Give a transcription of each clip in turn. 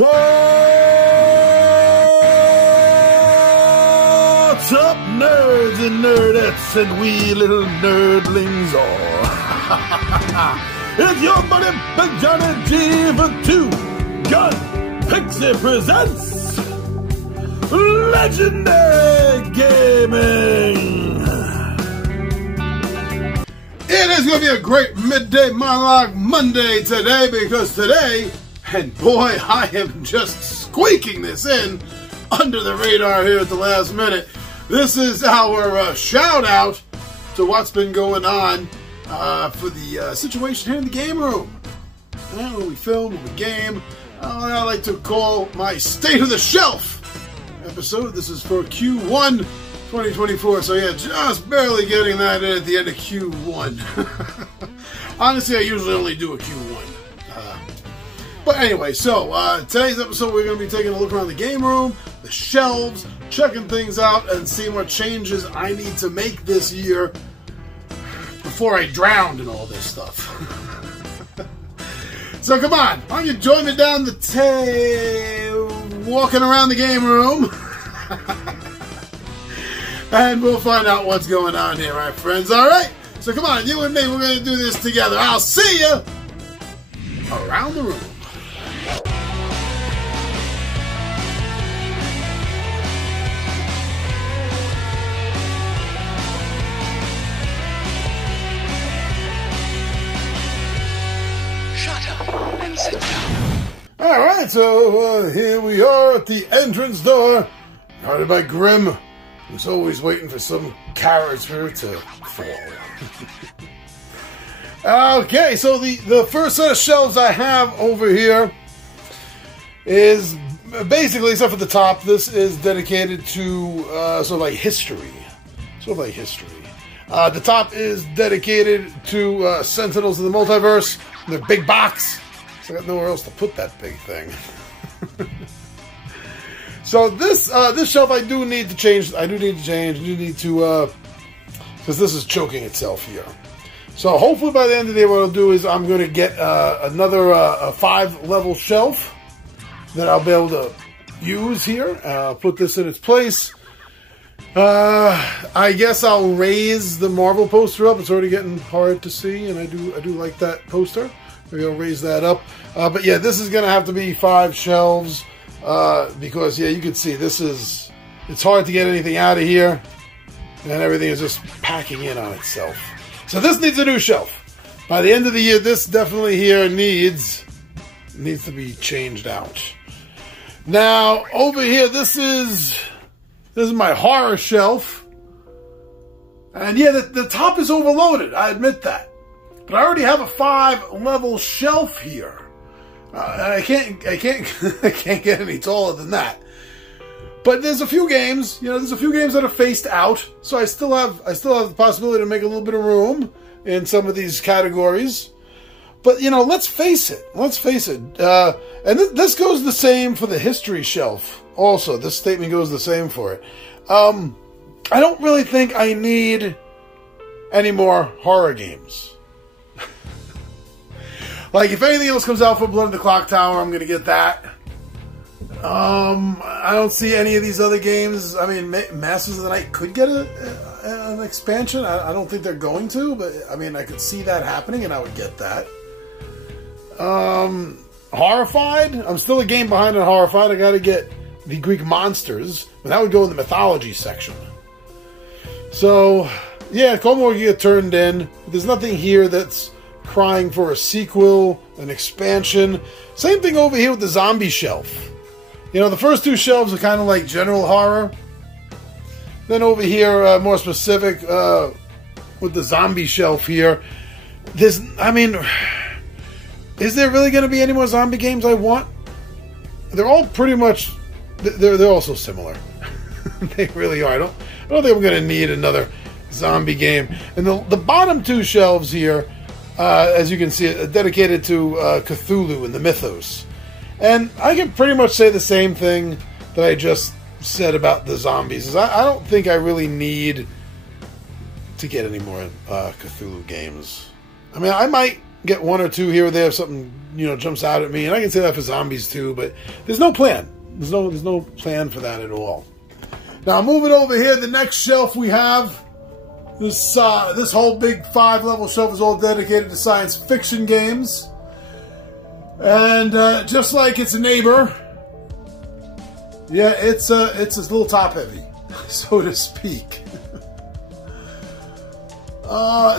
What's up, nerds and nerdettes and wee little nerdlings all? It's your buddy Big Johnny G for Two Gun Pixie presents Legendary Gaming. It is going to be a great Midday Monologue Monday today, because today, and boy, I am just squeaking this in under the radar here at the last minute. This is our shout out to what's been going on for the situation here in the game room. When we film, when we game, what I like to call my State of the Shelf episode. This is for Q1 2024, so yeah, just barely getting that in at the end of Q1. Honestly, I usually only do a Q1. But anyway, so today's episode we're going to be taking a look around the game room, the shelves, checking things out, and seeing what changes I need to make this year before I drown in all this stuff. So come on, why don't you join me down the walking around the game room, and we'll find out what's going on here, my friends. All right, so come on, you and me, we're going to do this together. I'll see you around the room. Alright, so here we are at the entrance door, guarded by Grim, who's always waiting for some character to fall. Okay, so the first set of shelves I have over here is basically, except for the top, this is dedicated to sort of like history. The top is dedicated to Sentinels of the Multiverse, their big box. I got nowhere else to put that big thing. So this shelf I do need to change. I do need to because this is choking itself here. So hopefully by the end of the day, what I'll do is I'm going to get another 5-level shelf that I'll be able to use here. Put this in its place. I guess I'll raise the Marvel poster up. It's already getting hard to see, and I do like that poster. Maybe I'll raise that up. But yeah, this is going to have to be 5 shelves because, yeah, you can see it's hard to get anything out of here, and everything is just packing in on itself. So this needs a new shelf. By the end of the year, this definitely here needs to be changed out. Now, over here, this is my horror shelf. And yeah, the top is overloaded. I admit that. But I already have a 5-level shelf here. I can't get any taller than that. But there's a few games, that are faced out, so I still have the possibility to make a little bit of room in some of these categories. But let's face it. And this goes the same for the history shelf. Also, this statement goes the same for it. I don't really think I need any more horror games. Like, if anything else comes out for Blood of the Clock Tower, I'm going to get that. I don't see any of these other games. I mean, Masters of the Night could get an expansion. I don't think they're going to, but, I mean, I could see that happening, and I would get that. Horrified? I'm still a game behind on Horrified. I got to get the Greek monsters, but that would go in the mythology section. So, yeah, Como get turned in. There's nothing here that's crying for a sequel, an expansion. Same thing over here with the zombie shelf. The first 2 shelves are kind of like general horror. Then over here, more specific, with the zombie shelf here. Is there really going to be any more zombie games I want? They're all pretty much, they're all so similar. They really are. I don't think I'm going to need another zombie game. And the bottom 2 shelves here, as you can see, dedicated to Cthulhu and the mythos. And I can pretty much say the same thing that I just said about the zombies. I don't think I really need to get any more Cthulhu games. I mean, I might get one or two here or there if something, you know, jumps out at me. And I can say that for zombies too, but there's no plan. There's no plan for that at all. Now, moving over here, the next shelf we have, this whole big 5-level shelf is all dedicated to science fiction games. And just like its neighbor, yeah, it's a little top heavy, so to speak.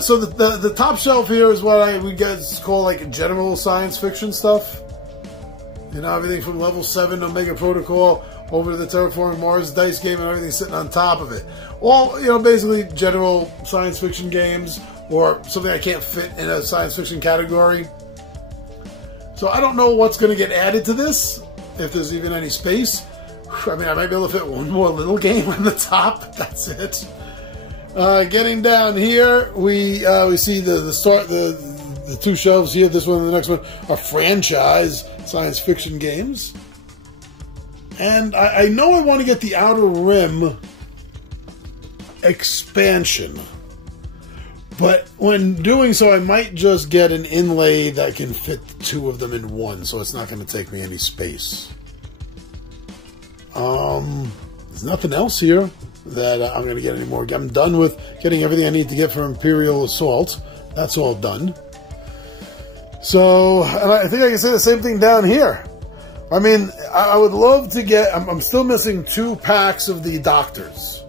So the top shelf here is what we guys call like general science fiction stuff. You know, everything from level 7 Omega Protocol over to the Terraforming Mars dice game and everything sitting on top of it. All, you know, basically general science fiction games or something I can't fit in a science fiction category. So I don't know what's going to get added to this, if there's even any space. I mean, I might be able to fit one more little game on the top. That's it. Getting down here, we see the two shelves here. This one and the next one are franchise science fiction games. And I know I want to get the Outer Rim expansion. But when doing so, I might just get an inlay that can fit the two of them in one, so it's not going to take me any space. There's nothing else here that I'm going to get anymore. I'm done with getting everything I need to get for Imperial Assault. That's all done. So, and I think I can say the same thing down here. I mean, I would love to get... I'm still missing 2 packs of the Doctors.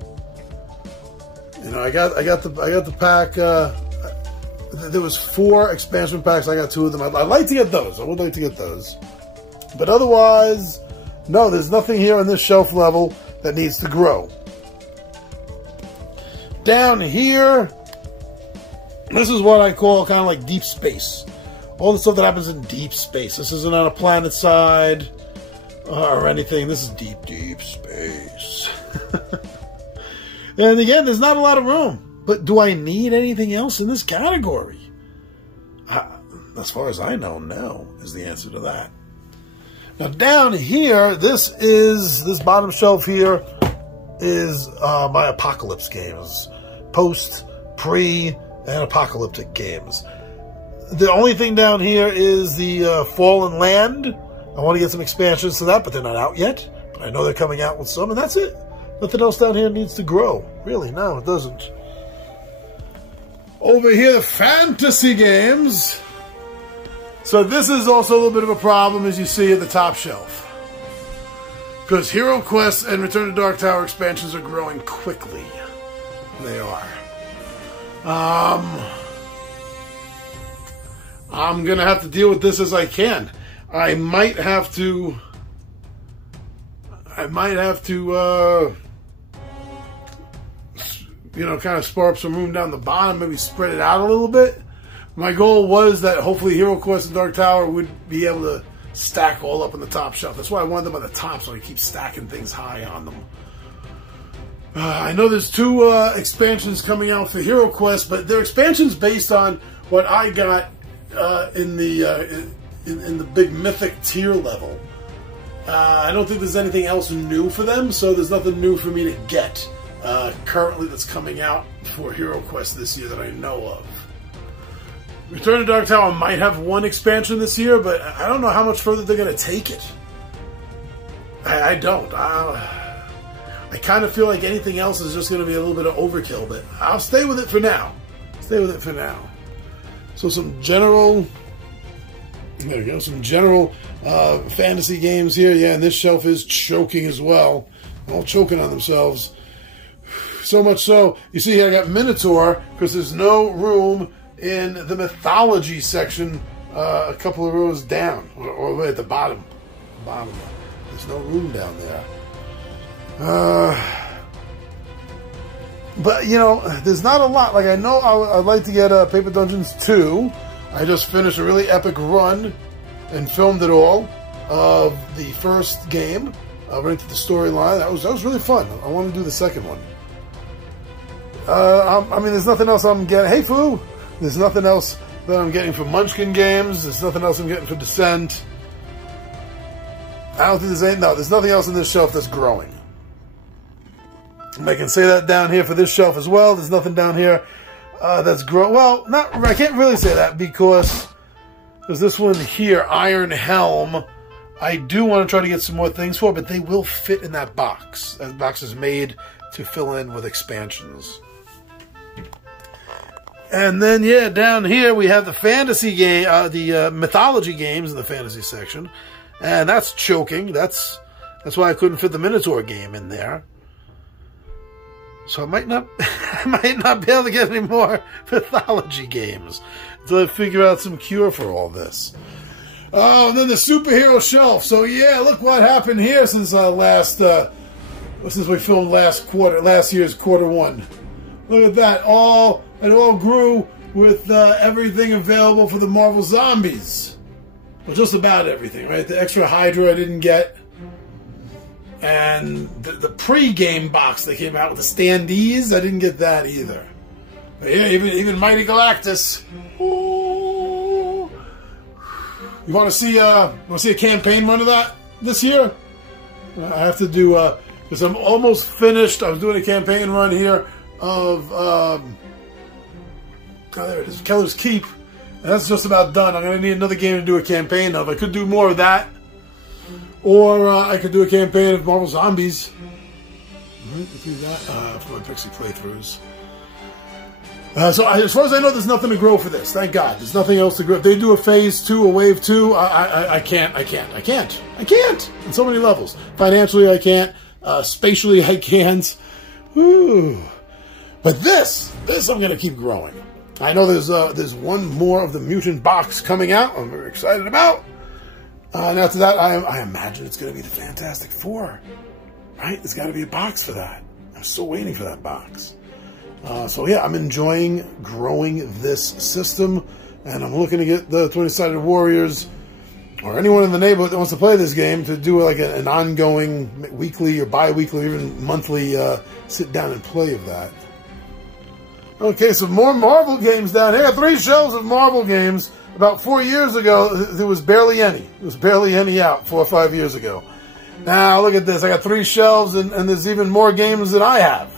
You know, I got the pack. There was 4 expansion packs. I got 2 of them. I'd like to get those. I would like to get those. But otherwise, no. There's nothing here on this shelf level that needs to grow. Down here, this is what I call kind of like deep space. All the stuff that happens in deep space. This isn't on a planet side or anything. This is deep, deep space. And again, there's not a lot of room. But do I need anything else in this category? As far as I know, no, is the answer to that. Now down here, this bottom shelf here is my apocalypse games. Post, pre, and apocalyptic games. The only thing down here is the Fallen Land. I want to get some expansions to that, but they're not out yet. But I know they're coming out with some, and that's it. Nothing else down here needs to grow. Really, no, it doesn't. Over here, fantasy games. So this is also a little bit of a problem, as you see at the top shelf. Because Hero Quest and Return to Dark Tower expansions are growing quickly. They are. I'm going to have to deal with this as I can. I might have to, you know, kind of spar up some room down the bottom, maybe spread it out a little bit. My goal was that hopefully Hero Quest and Dark Tower would be able to stack all up on the top shelf. That's why I wanted them on the top, so I keep stacking things high on them. I know there's 2 expansions coming out for Hero Quest, but they're expansions based on what I got in the big mythic tier level. I don't think there's anything else new for them, so there's nothing new for me to get currently that's coming out for Hero Quest this year that I know of. Return to Dark Tower might have 1 expansion this year, but I don't know how much further they're going to take it. I don't. I kind of feel like anything else is just going to be a little bit of overkill, but I'll stay with it for now. Stay with it for now. So some general... There we go, some general fantasy games here. Yeah, and this shelf is choking as well. All choking on themselves. So much so, you see here I got Minotaur, because there's no room in the mythology section a couple of rows down, or way at the bottom. There's no room down there. But, you know, there's not a lot. Like, I know I'd like to get Paper Dungeons 2. I just finished a really epic run and filmed it all of the first game. Right into the storyline. That was really fun. I want to do the second one. I mean, there's nothing else I'm getting. Hey, Foo! There's nothing else that I'm getting for Munchkin games. There's nothing else I'm getting for Descent. I don't think there's nothing else in this shelf that's growing. And I can say that down here for this shelf as well. There's nothing down here that's growing. Well, I can't really say that because There's this one here, Iron Helm. I do want to try to get some more things for, but they will fit in that box. That box is made to fill in with expansions. And then, yeah, down here we have the fantasy game, the mythology games in the fantasy section. And that's choking. That's why I couldn't fit the Minotaur game in there. So I might not be able to get any more mythology games until I figure out some cure for all this. Oh, and then the superhero shelf. So yeah, look what happened here since since we filmed last year's quarter 1. Look at that! It all grew with everything available for the Marvel Zombies. Well, just about everything, right? The extra Hydra I didn't get. And the pre-game box that came out with the standees, I didn't get that either. But yeah, even Mighty Galactus. Ooh. You want to see a campaign run of that this year? I have to do because I'm almost finished. I was doing a campaign run here of there it is, Keller's Keep, and that's just about done. I'm going to need another game to do a campaign of. I could do more of that. Or I could do a campaign of Marvel Zombies. Let's do that for my Pixie playthroughs. So as far as I know, there's nothing to grow for this. Thank God. There's nothing else to grow. If they do a phase 2, a wave 2, I can't. On so many levels. Financially, I can't. Spatially, I can't. Whew. But this I'm going to keep growing. I know there's one more of the Mutant box coming out. I'm very excited about. And after that, I imagine it's going to be the Fantastic Four, right? There's got to be a box for that. I'm still waiting for that box. So yeah, I'm enjoying growing this system, and I'm looking to get the 20-sided Warriors, or anyone in the neighborhood that wants to play this game, to do like an ongoing weekly or bi-weekly or even monthly sit down and play of that. Okay, so more Marvel games down here. 3 shelves of Marvel games. About 4 years ago, there was barely any. There was barely any out 4 or 5 years ago. Now, look at this. I got 3 shelves, and there's even more games than I have.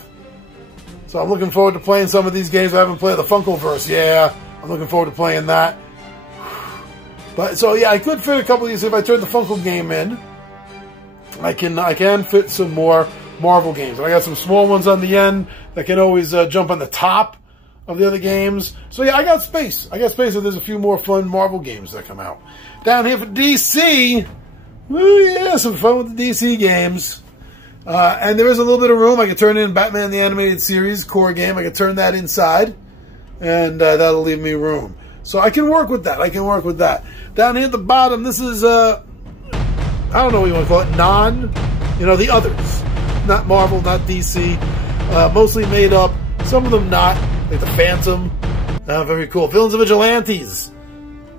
So I'm looking forward to playing some of these games. I haven't played the Funkoverse. Yeah, I'm looking forward to playing that. But so, yeah, I could fit a couple of these. If I turn the Funko game in, I can fit some more Marvel games. I got some small ones on the end that can always jump on the top of the other games. So yeah, I got space. I got space, and there's a few more fun Marvel games that come out. Down here for DC, woo yeah, some fun with the DC games. And there is a little bit of room. I can turn in Batman the Animated Series core game. I can turn that inside, and that'll leave me room. So I can work with that. Down here at the bottom, this is, I don't know what you want to call it, the others. Not Marvel, not DC. Mostly made up. Some of them not. Like the Phantom. Very cool. Villains and Vigilantes.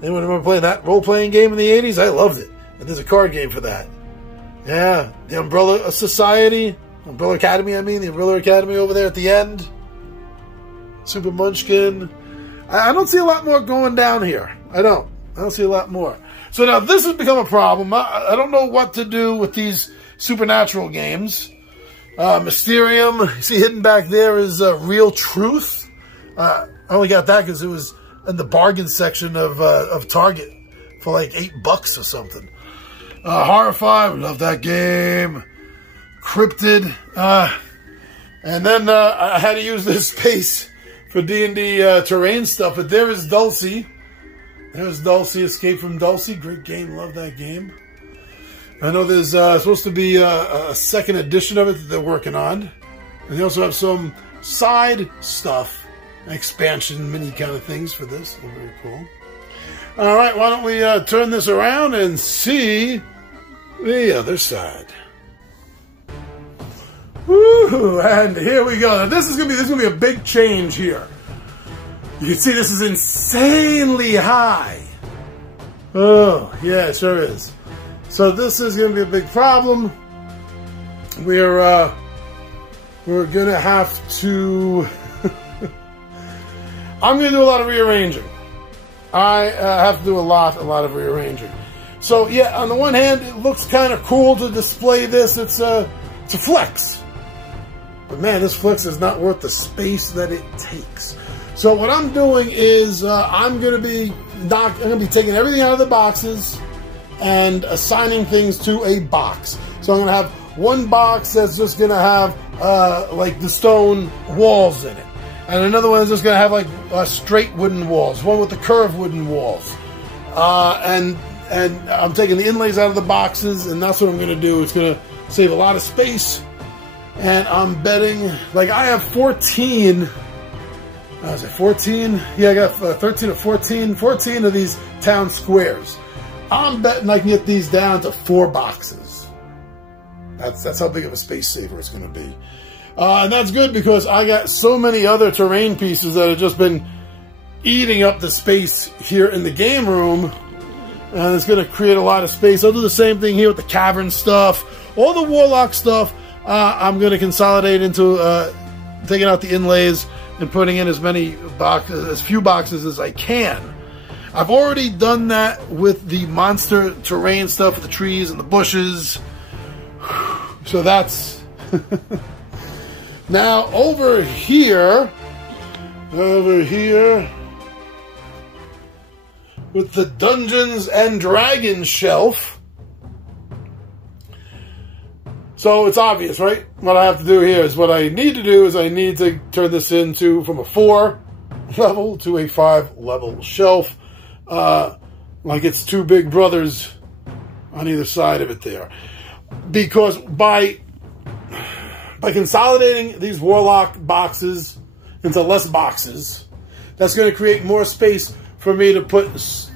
Anyone remember playing that role-playing game in the 80s? I loved it. And there's a card game for that. Yeah. The Umbrella Society. Umbrella Academy, the Umbrella Academy over there at the end. Super Munchkin. I don't see a lot more going down here. I don't see a lot more. So now this has become a problem. I don't know what to do with these supernatural games. Mysterium, you see hidden back there is Real Truth. I only got that because it was in the bargain section of Target for like $8 or something. Horrified, love that game. Cryptid. And then I had to use this space for D&D terrain stuff. But there is Dulcie. There's Dulcie, Escape from Dulcie. Great game, love that game. I know there's supposed to be a second edition of it that they're working on. And they also have some side stuff, expansion mini kind of things for this. They're very cool. All right, why don't we turn this around and see the other side. Woo! And here we go. Now this is gonna be a big change here. You can see this is insanely high. Oh yeah, it sure is. So this is going to be a big problem. We're going to have to... I'm going to do a lot of rearranging. I have to do a lot of rearranging. So yeah, on the one hand, it looks kind of cool to display this. It's a flex. But man, this flex is not worth the space that it takes. So what I'm doing is I'm going to be taking everything out of the boxes and assigning things to a box. So I'm going to have one box that's just going to have like the stone walls in it, and another one is just going to have like straight wooden walls. One with the curved wooden walls, and I'm taking the inlays out of the boxes, and that's what I'm going to do. It's going to save a lot of space, and I'm betting like I have 14. Was it 14? Yeah, I got 13 or 14 of these town squares. I'm betting I can get these down to 4 boxes. That's how big of a space saver it's going to be. And that's good because I got so many other terrain pieces that have just been eating up the space here in the game room. And it's going to create a lot of space. I'll do the same thing here with the cavern stuff. All the warlock stuff, I'm going to consolidate into taking out the inlays and putting in as few boxes as I can. I've already done that with the monster terrain stuff, with the trees and the bushes. So that's... Now, over here, with the Dungeons and Dragons shelf. So it's obvious, right? What I have to do here is what I need to do is I need to turn this into from a 4 level to a 5 level shelf. Like it's 2 big brothers on either side of it there. Because by consolidating these warlock boxes into less boxes, that's going to create more space for me to put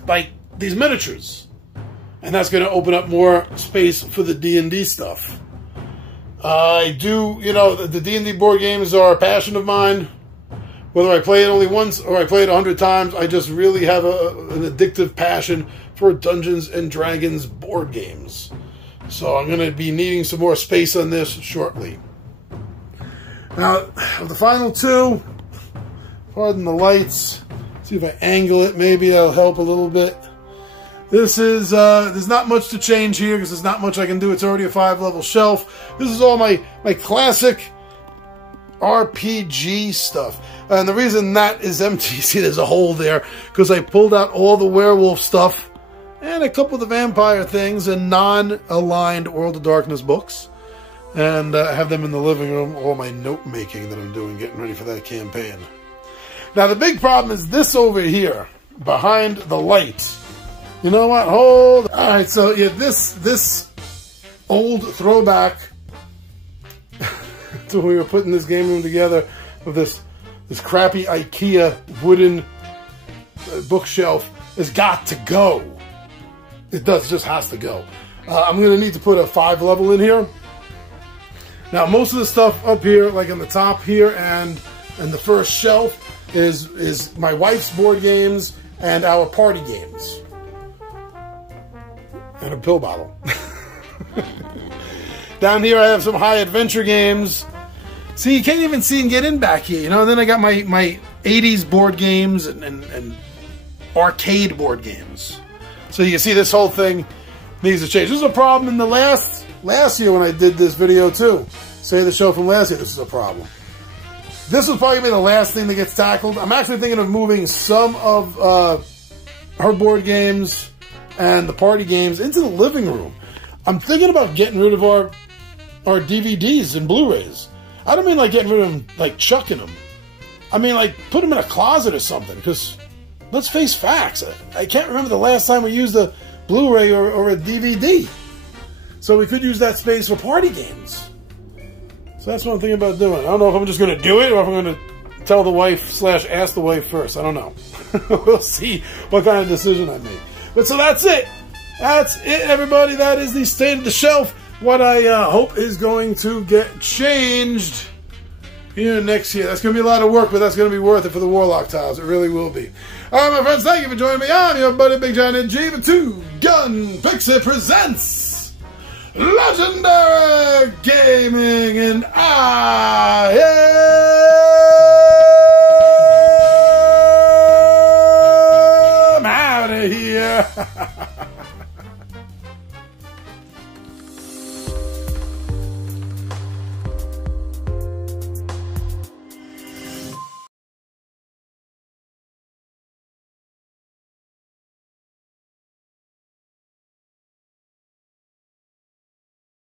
like these miniatures. And that's going to open up more space for the D&D stuff. I do, you know, the D&D board games are a passion of mine. Whether I play it only once or I play it 100 times, I just really have an addictive passion for Dungeons and Dragons board games. So I'm going to be needing some more space on this shortly. Now, the final 2, pardon the lights. See if I angle it, maybe that'll help a little bit. This is, there's not much to change here because there's not much I can do. It's already a 5 level shelf. This is all my classic RPG stuff. And the reason that is empty, see there's a hole there, because I pulled out all the werewolf stuff and a couple of the vampire things and non-aligned World of Darkness books. And I have them in the living room, all my note making that I'm doing, getting ready for that campaign. Now the big problem is this over here, behind the light. You know what? Hold. All right, so yeah, this old throwback to when we were putting this game room together with this crappy IKEA wooden bookshelf has got to go. It just has to go. I'm going to need to put a 5 level in here. Now, most of the stuff up here, like on the top here and the first shelf, is my wife's board games and our party games. And a pill bottle. Down here I have some high adventure games. See, you can't even see and get in back here, you know. And then I got my 80s board games and arcade board games. So you can see this whole thing needs to change. This is a problem in the last year when I did this video too. Say the show from last year, this is a problem. This will probably be the last thing that gets tackled. I'm actually thinking of moving some of her board games and the party games into the living room. I'm thinking about getting rid of our DVDs and Blu-rays. I don't mean like getting rid of them, like chucking them. I mean like put them in a closet or something, because let's face facts. I can't remember the last time we used a Blu-ray or a DVD. So we could use that space for party games. So that's what I'm thinking about doing. I don't know if I'm just going to do it or if I'm going to tell the wife / ask the wife first. I don't know. We'll see what kind of decision I make. But so that's it. That's it, everybody. That is the state of the shelf. What I hope is going to get changed here next year. That's going to be a lot of work, but that's going to be worth it for the Warlock tiles. It really will be. All right, my friends, thank you for joining me. I'm your buddy Big John and G. The Two Gun Pixie presents Legendary Gaming, and I am out of here.